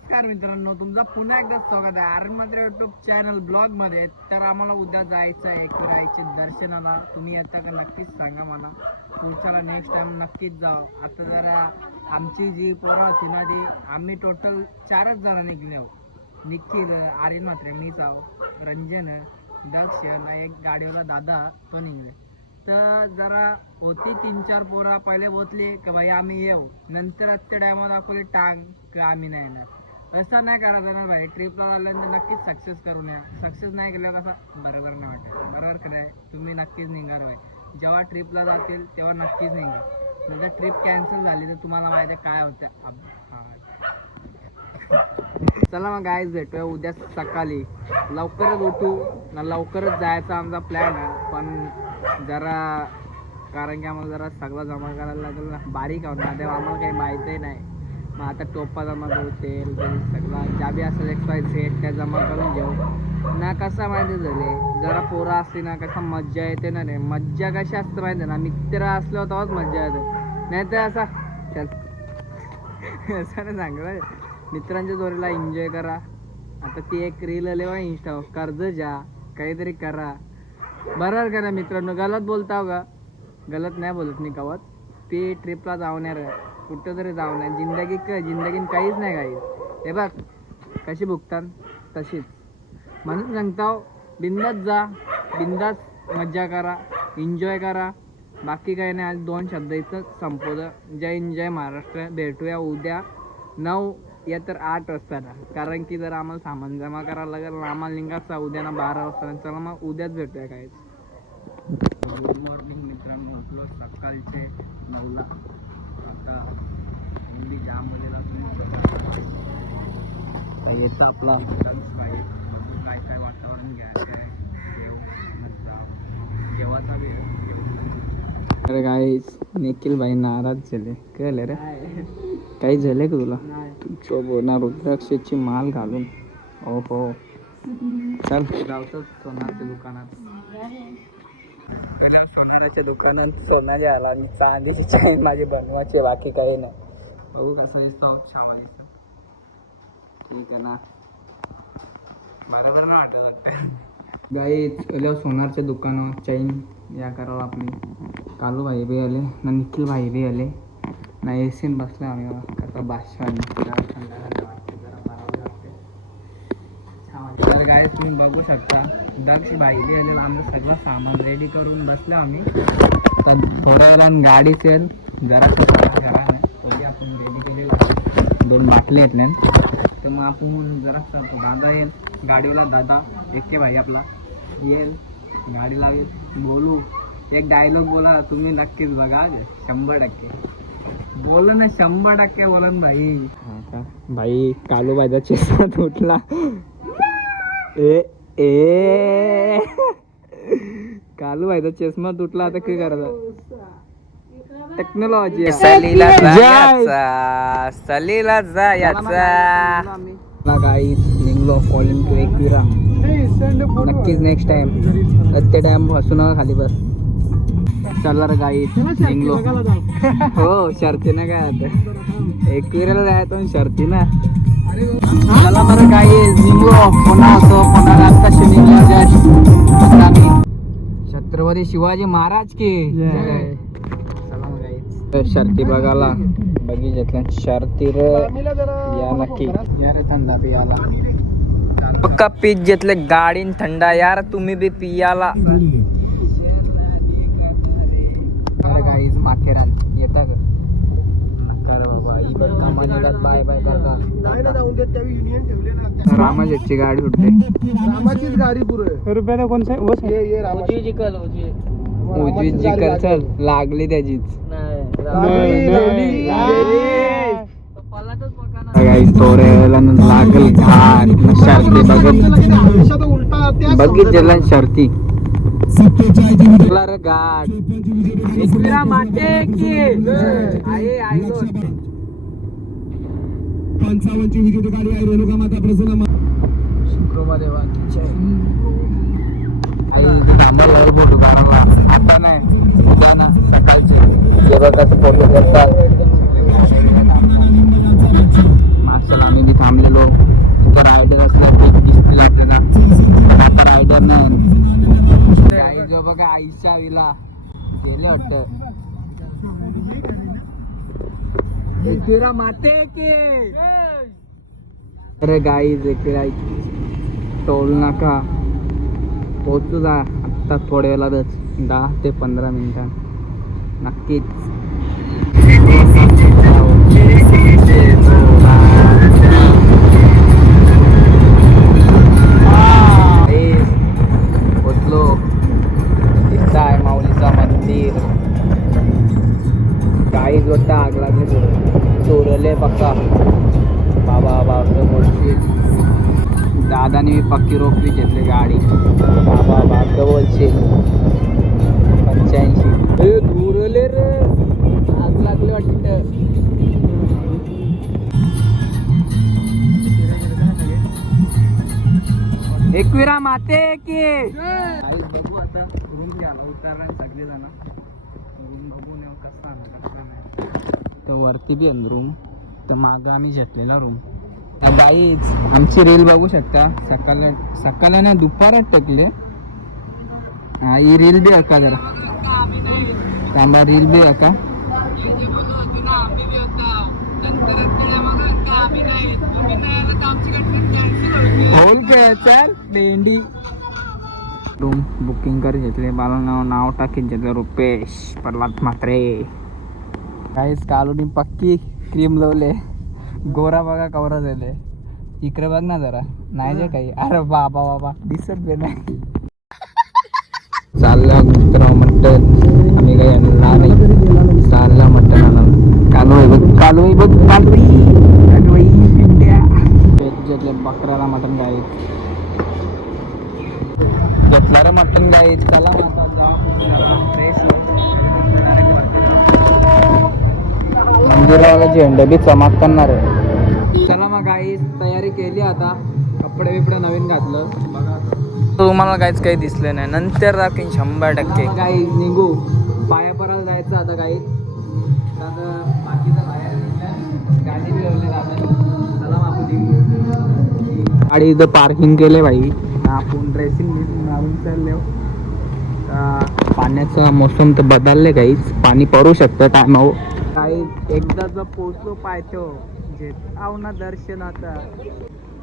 नमस्कार मित्रांनो, तुमचा पुन्हा एकदा स्वागत आहे आर्यन मात्रे युट्यूब चॅनल ब्लॉग मध्ये. तर आम्हाला उद्या जायचं आहे एकविराईच्या दर्शनाला. तुम्ही येता का नक्कीच सांगा मला. पुढच्याला नेक्स्ट टाइम नक्कीच जाऊ. आता जरा आमची जी पोरं होती ना ती आम्ही टोटल 4च जण निघले हो. निखिल, आर्यन मात्रे, मीच आहो, रंजन, दक्ष ना एक गाडीवाला दादा तो निघले. तर जरा होती 3-4 पोरा पहिले बोतले की भाई आम्ही येऊ, नंतर आजच्या टायमाला दाखवली टांग की आम्ही नाही येणार. असं नाही करायचं ना भाई. ट्रिपला झाल्यानंतर नक्कीच सक्सेस करून या. सक्सेस नाही केल्यावर कसं बरोबर नाही वाटत. बरोबर खरं तुम्ही नक्कीच निघार भाई. जेव्हा ट्रिपला जातील तेव्हा नक्कीच निघा. नंतर ट्रिप कॅन्सल झाली तर तुम्हाला माहिती आहे काय होतं. चला मग गाईज भेटूया उद्या सकाळी. लवकरच उठू ना, लवकरच जायचा आमचा प्लॅन आहे. पण जरा कारण की आम्हाला जरा सगळं जमा करायला लागेल ना. बारीक आहोत ना तेव्हा आम्हाला काही माहीतही नाही. मग आता टोपा जमा करू, तेल सगळं ज्या बी असेल XYZ त्या जमा करून घेऊ ना. कसं माहिती झाले जरा पोरं असली ना कसा मज्जा येते ना रे. मज्जा कशी असते माहिती ना, मित्र असल्यावर तेव्हाच मज्जा येते. नाही तर असा असं नाही सांगलं. मित्रांच्या जोडीला एन्जॉय करा. आता ती एक रील आली बा इंस्टावर, कर्ज जा काहीतरी करा. बरोबर करा मित्रांनो. गलत बोलताव का? गलत नाही बोलत मी गावात. ती ट्रिपला जावणार आहे, कुठं तरी जावणार. जिंदगीन काहीच नाही काही. हे बघ कशी भुगतान तशीच. म्हणून सांगताव बिंदास जा, बिंदास मज्जा करा, एन्जॉय करा. बाकी काही नाही. आज 2 शब्द इथं संपवलं. जय हिंद, जय महाराष्ट्र. भेटूया उद्या 9 या तर 8 वाजता. कारण की जर आम्हाला सामान जमा करायला लागेल आम्हाला निघायचं उद्या ना 12 वाजता. चला मग उद्याच भेटूया काय. गुड मॉर्निंग मित्रांनो. उठलो सकाळचे 9ला. आता एवढी जाममध्ये येतं आपला काय काय वातावरण घ्यायचं आहे. जेवाचा वेळ. अरे काय निखिल भाई नाराज झाले. कळलं रे काही झाले का तुला? तुझं बोलणार रुद्राक्षाची माल घालून. ओहो चल जाऊच सोनारच्या दुकानात. पहिल्या सोनाराच्या दुकानात सोनाची आला आणि चांदीची चैन माझी बनवायची. बाकी काही नाही. बघू कसं दिसतो छावा दिसतो. ठीक आहे ना, बरोबर ना वाटत वाटतं गाई. पहिल्या सोनारच्या दुकानात चैन या करावं आपली. कालू भाई बी आले ना, निखिल भाई बी आले ना. एसीन बसले आम्ही कसा बादशाह. तर गाय तुम्ही बघू शकता दक्ष भाई बी आले. आमचं सगळं सामान रेडी करून बसलो आम्ही. तर थोड्या वेळानं गाडी येईल. जरा घरा नाही आपण रेडी केलेलं 2 बाटले आहेत नाही. तर मग आपण जरा दादा येईल गाडीला. दादा एके भाई आपला येईल गाडी लावेल. बोलू एक डायलॉग बोला तुम्ही नक्कीच बघा. 100% बोल ना, 100% बोला ना भाई. हा का भाई. कालू भाईचा चष्मा तुटला. ए कालू भाईचा चष्मा तुटला. आता काय करायचं? टेक्नॉलॉजी सलीला जायचा. गाईस निघलो फॉलिंग टू एकविरा. नक्कीच नेक्स्ट टाइम त्या टाइम बसून खाली बस. चला रे गाईस निघलो. हो शर्ती ना काय आता एकविराला जायचं शर्ती ना. चला बरं गाईस निघलो. पुन्हा होतो पुन्हा आत्ताशी निघलो. छत्रपती शिवाजी महाराज की जय. शर्ती बघायला बघितल्या शर्ती रे या नक्की. यार थंडा पियाला पक्का पीत घेतले गाडीन थंडा. यार तुम्ही बी पियाला. अरे गाईज माथेरान येता का? नकार बाबा. बाय बाय करता. रामाजेची गाडी उठते. रामाचीच गाडी पुरे रुपयाला कोणता उजवी जिकल. चल लागली त्याचीच. लागल घाट शर्ती बघितलं शर्ती घाट. शुक्रोबा देवाची जय. मार्शल आम्ही बी थांबलेलो एकविरा माते के. अरे गाईज एकविरा टोल नाका पोचू जा आत्ता थोड्या वेळातच 10 ते 15 मिनिटां नक्कीच. पोचलो. इथं आहे माऊलीचा मंदिर. गाईज होता आग लागली चोरले पक्का. बाबा बाबा बोलशील. दादाने मी पक्की रोखली घेतली गाडी. बाबा बाबा बोलशील 85. दूरले रे आग लागली वाटत. एकविरा माते की बघू आता रूम उतरला सगळे जण. रूम बघून कसा तर वरती बी आहे रूम. तर मागं आम्ही घेतलेला रूम. गाईच आमची रील बघू शकता. सकाळला ना दुपारात टाकले. हा ही रील बी आहे का जरा तांबा रील बी आहे का. चल भेंडी. रूम बुकिंग करून घेतले. मला नाव टाकीन घेतलं रुपेश प्रल्हाद म्हात्रे. काहीच कालोनी पक्की क्रीम लावले. गोरा बघा कवरा झाले. इकडे बघ ना जरा नाही जे काही. अरे बाबा बाबा दिसत बी नाही. चालला मित्र मटन आम्ही काही आणला नाही. चालला मटन आणून कालवई बघ कालवई बघ कालवई पिंड्या. घेतले बकराला मटन गाई घेतला रे मटन गाई. चला मंदिराला झेंडा बी चमकणार आहे. चला मग गाई तयारी केली. आता कपडे बिपडे नवीन घातलं बघा. तुम्हाला काहीच काही दिसलं नाही. नंतर दाखवीन 100%. गाई निघू पाया पराला जायचं आता. गाई बाकीचं बाहेर गाडी बी लावले चला आपण गाडी इथं पार्किंग केले भाई. आपण ड्रेसिंग मारून चालले. पाण्याचा मोसम तर बदलले काहीच. पाणी पडू शकतं टायमावर. काही एकदा जर पोचलो पाहतो जे आव ना दर्शन. आता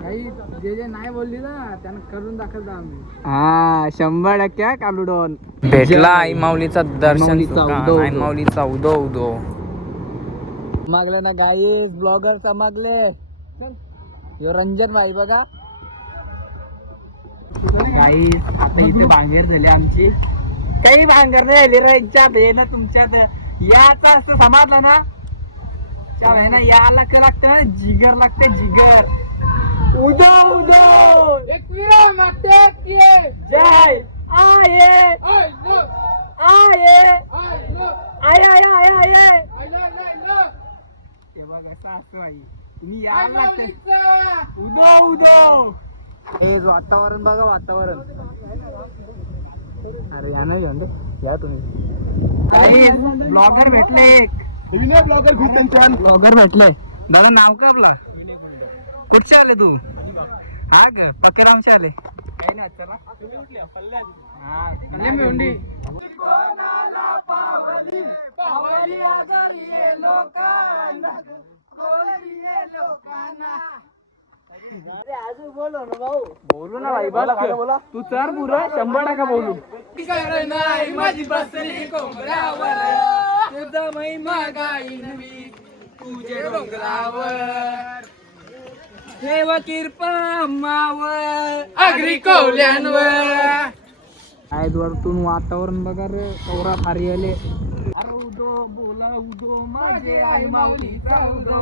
काही जे जे नाही बोलली ना त्यांना करून दाखवतो आम्ही. हा 100% कालुडोन भेटला आई माऊलीचा दर्शन. आई माऊलीचा उदो उदो मागले ना गाईस. ब्लॉगर चमकले. यो रंजन भाई बघा. गाईस आता इथे भांगेर झाली आमची. काही भांगर नाही झाली रे. इच्छात हे ना तुमच्यात याचा असं समजलं ना ना याला काय लागतं ना जिगर लागते जिगर. उदो उदो जय आये आये आय आय आय आय. हे बघ असं असं भाई तुम्ही यायला लागते. उदो उदो हे वातावरण बघा वातावरण. अरे या नाही या तुम्ही. ब्लॉगर भेटले. एक ब्लॉगर भेटले. दादा नाव का आपलं. कुठचे आले तू. हा ग पकेरामचे आले. बोलू ना भाई बस बोला. तू चर पुरा 100% बोलू. माझी बसली कोंबड्यावर तुझं महिमा गाईन मी तुझे डोंगरावर. ठेव किरपा मावर आगरी कोल्यांवर. आज वरतून वातावरण बघा रे कवरा भारी आले. अरे उदो बोला उदो माझे आई माऊलीचा उदो.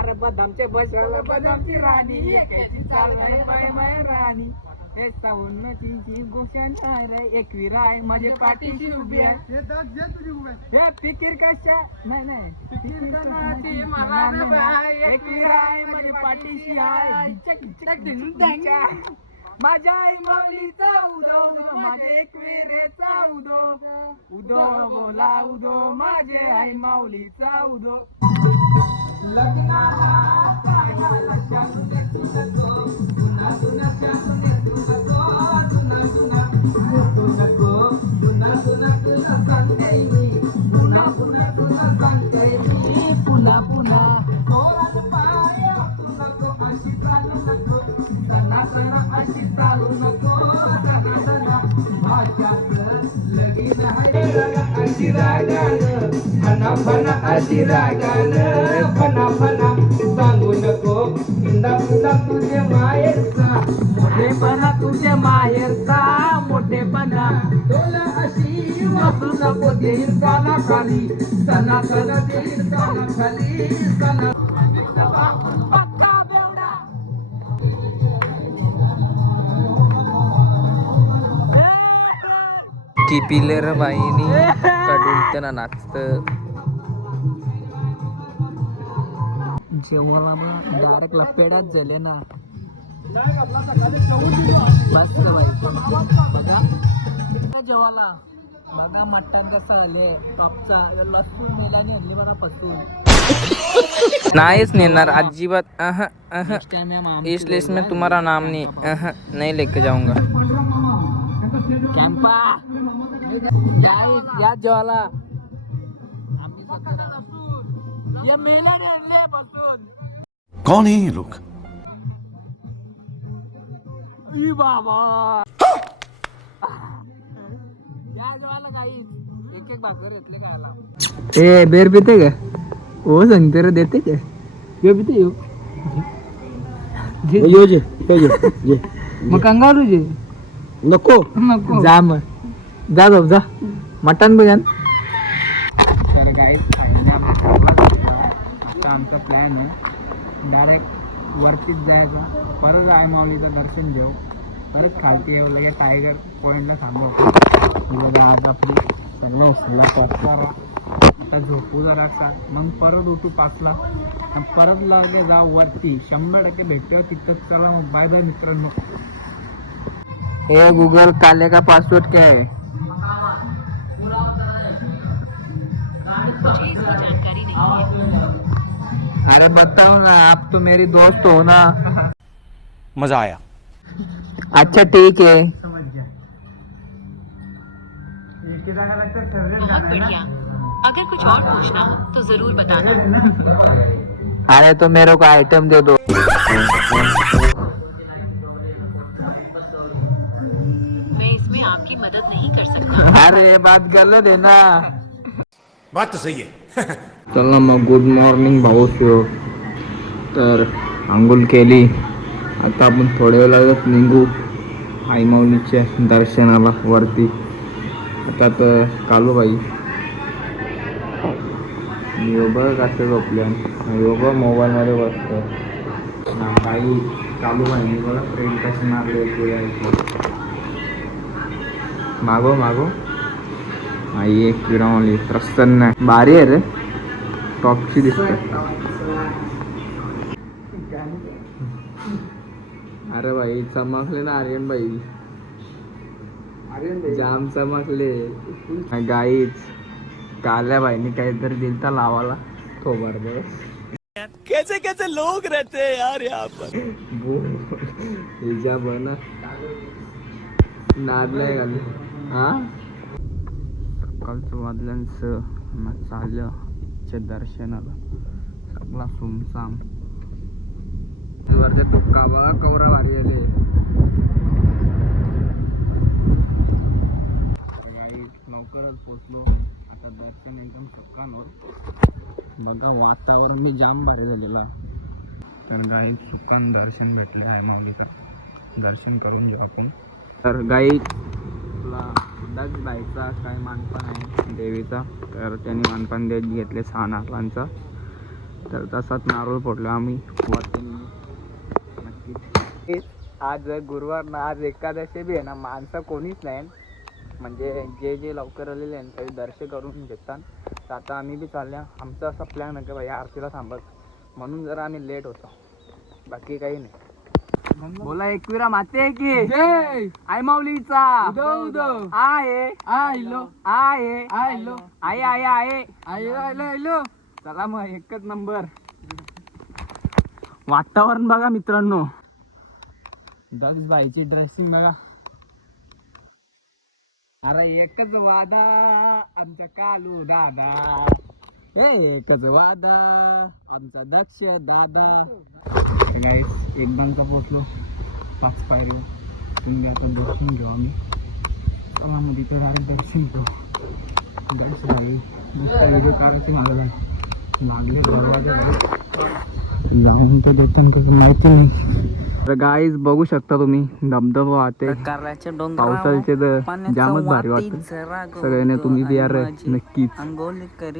अरे बदामचे बसराला बदामची राणी एकाची चालवाय बाय माय राणी. हे सावन्नची गोशान रे. एकविरा आहे माझे पाठीशी उभी आहे. हे फिकीर कशा नाही नाही एकविरा आहे माझे पाठीशी आहे. माझ्या आई माऊलीचा उदो माझे एकविरेचा उदो. उदो बोला उदो माझे आई माऊलीचा उदो. पुन्हा पुन्हा जोरात पाय आपटू नको, अशी चालू नको, सणा सणा अशी चालू नको, सणा सणा भाच्यात लगीन आहे. अशी रागानं फना फना अशी रागानं फना फना सांगू नको, इंदा इंदा तुझे माहेरचा मोठेपणा, तुझे माहेरचा मोठेपणा, डोला अशी वासू नको देईल कानाखाली, सणा सणा देईल कानाखाली, सणा पक्का बेवडा. की पिलेर बाईनी कडुलतना नाचत. जेव्हा डायरेक्ट लपेडाच झाले ना, बस बाई बघा जेवाला बघा मटण कसं आले टॉपचा, लसूण मेल्याने हल्ली बघा पसून. नाहीच नेणार अजिबात. Next time या मामा इस लिस्ट में तुम्हारा नाम नहीं. नहीं लेके जाऊंगा. कॅम्पा या जेवाला आम्ही या मेल्याने हल्ले बसून. कौन है ये लोग? ई बाबा या जेवाला काही एक एक भाकर घेतले खायला. ए बेर पिते का? हो सांगते रे, देते का? यो पिते यो मग कंगारू जे नको नको जा, मग जा जाऊ जा मटण बघान. तर गाईस आता आमचा प्लॅन आहे डायरेक्ट वरतीच जायचा, परत आयमावलीचं दर्शन घेऊ, परत खालती येऊ, लगेच टायगर पॉईंटला थांबू. आज आपली त्यांना उचलला पॉपला आता झोपू जरा असा, मग परत उठू 5ला, परत लागे जाऊ वरती, 100% भेटूया तिथं. चला मग बाय बाय मित्रांनो. हे गूगल काले का पासवर्ड क्या है? अरे बताओ ना, आप तो मेरी दोस्त हो ना. मजा आया. अच्छा ठीक है. बहुत बढ़िया. अगर कुछ और पूछना हो तो जरूर बताना. अरे तो मेरे को आइटम दे दो. मैं इसमें आपकी मदद नहीं कर सकता. अरे बात गलत है ना. बात तो सही है. चल ना मग, गुड मॉर्निंग भाऊ शिव. तर आंघोळ केली, आता आपण थोड्या वेळात निघू आईमाऊलीच्या दर्शनाला वरती. आता तर कालूबाई योगा कसे झोपल्या, योगा मोबाईलमध्ये बसतो ना बाई. कालूबाई बघा ट्रेन कशी मारले मागो मागो. आई एक विरामली प्रसन्न भारी आहे रे, टॉपची दिसते. अरे भाई चमकले ना आर्यन भाई, जाम चमकले. गाईच काल्या भाईने काहीतरी दिलता लावाला, तो बरोबर. कैसे कैसे लोग रहते हैं यार यहाँ पर. हिजा बना नादलाय घाल. हा सकाळचं वाजल्यांचं मग चाललं दर्शनाला, सगळा सुमसाम. वरच्या धुक्का बघा कवरा भारी आले. लवकरच पोचलो, आता दर्शन एकदम सुखांवर. बघा वातावरण मी जाम भारी झालेला. तर गाई सुखान दर्शन भेटलं आहे माऊलीचं, दर्शन करून घेऊ आपण. तर गाई तुला दग बाईचा काय मानपान आहे देवीचा, तर त्यांनी मानपान देत घेतले 6 नारळांचा. तर तसाच नारळ फोडलो आम्ही वरती. नक्की आज गुरुवार ना, आज एकादशी बी आहे ना, माणसं कोणीच नाही, म्हणजे जे जे लवकर आलेले आहेत तरी दर्शन करून घेतात. तर आता आम्ही बी चालल्या. आमचा असा प्लॅन आहे की भाई आरतीला थांबत, म्हणून जरा आम्ही लेट होतो, बाकी काही नाही. बोला एकविरा माते की आई माऊलीचा आहे. आयलो आहे आयलो आहे आहे आहे आयलो आयलो आयलो. चला मग एकच नंबर. वातावरण बघा मित्रांनो, दक्ष बाईची ड्रेसिंग बघा. अरे एकच वादा आमचा कालू दादा. एकच वादा आमचा दक्ष दादा. गाईस एकदांचा पोचलो 5 पायरी. तुम्ही आता दर्शन घेऊ आम्ही. चला मग तिथे डायरेक्ट दर्शन घेऊ. नुसता व्हिडिओ काढायची मला लागले जाऊन तर देतात कसं माहिती नाही. तर गाईज बघू शकता तुम्ही धबधबा वाहते. पावसाळ्याचे तर जामच भारी वाटतं. सगळ्यांनी तुम्ही बी यार नक्कीच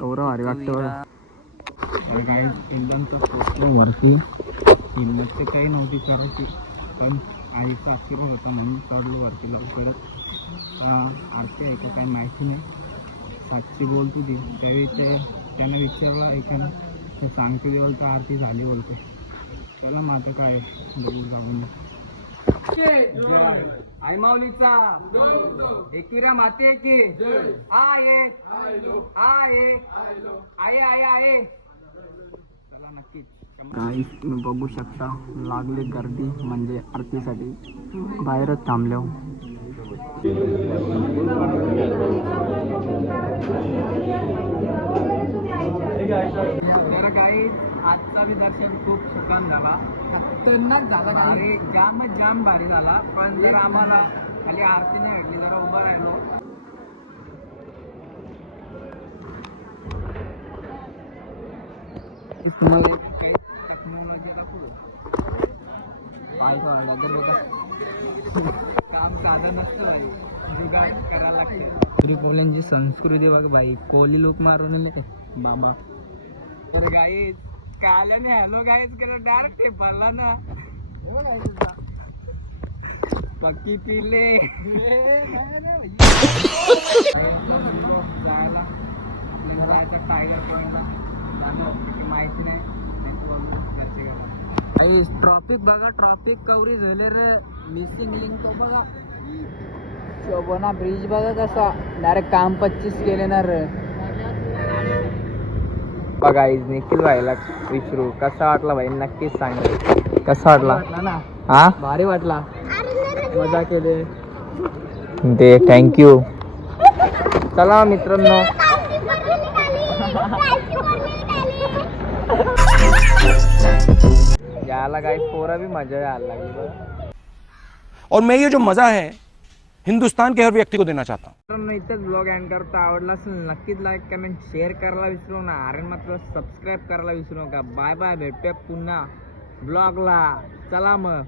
कवरा भारी वाटतं बघा. तर गाईज एकदमच पोचलो वरती. हिंमत काही नव्हती करायची पण आईचा आशीर्वाद होता म्हणून चढलो वरती लवकरच. आरती आहे का काही माहिती नाही. साक्षी बोलतो ती त्यावेळी त्याने विचारला एकानं ते सांगते बोलतं आरती झाली बोलतो. चला मग आता काय बघू जाऊन. आई माऊलीचा एकिरा माते की आहे आहे आहे आहे. चला नक्कीच. काही तुम्ही बघू शकता लागले गर्दी म्हणजे आरतीसाठी बाहेरच थांबल्या. तर काही आजचा बी दर्शन खूप सुखान झाला. खतरनाक झाला. भारी जाम भारी झाला. पण जर आम्हाला खाली आरती नाही भेटली जरा उभा राहिलो. तुम्हाला काही टेक्नॉलॉजी दाखवू काम साधं नसतं भाई. जुगाड करायला लागते. कोल्यांची संस्कृती बघ भाई. कोली लोक मारून येले का बाबा. अरे गाईज काल्याने हॅलो गाईज केलं डायरेक्ट टेपरला ना. पक्की पिले जायला जायचं टायगर पॉईंटला माहिती नाही. ट्रॉफिक बघा. ट्रॉफिक कव्हरेज झाले रे. मिसिंग लिंक तो बघा. शोभना ब्रिज बघा कसा डायरेक्ट काम 25 केले ना रे. बघा निखिल भाईला विचारू कसा वाटला भाई नक्कीच सांगा. कसा वाटला ना. हा भारी वाटला. मजा केले ते. थँक्यू. चला मित्रांनो याला काय पोरा भी मजा यायला लागली. और मैं ये जो मजा है हिंदुस्तान के हर व्यक्ति को देना चाहता हूँ. इथंच ब्लॉग एंड करतो. आवडला असेल नक्कीच लाईक कमेंट शेअर करायला विसरू नका. आणि मात्र सबस्क्राईब करायला विसरू नका. Bye bye. भेटूया पुन्हा ब्लॉगला. चला मग.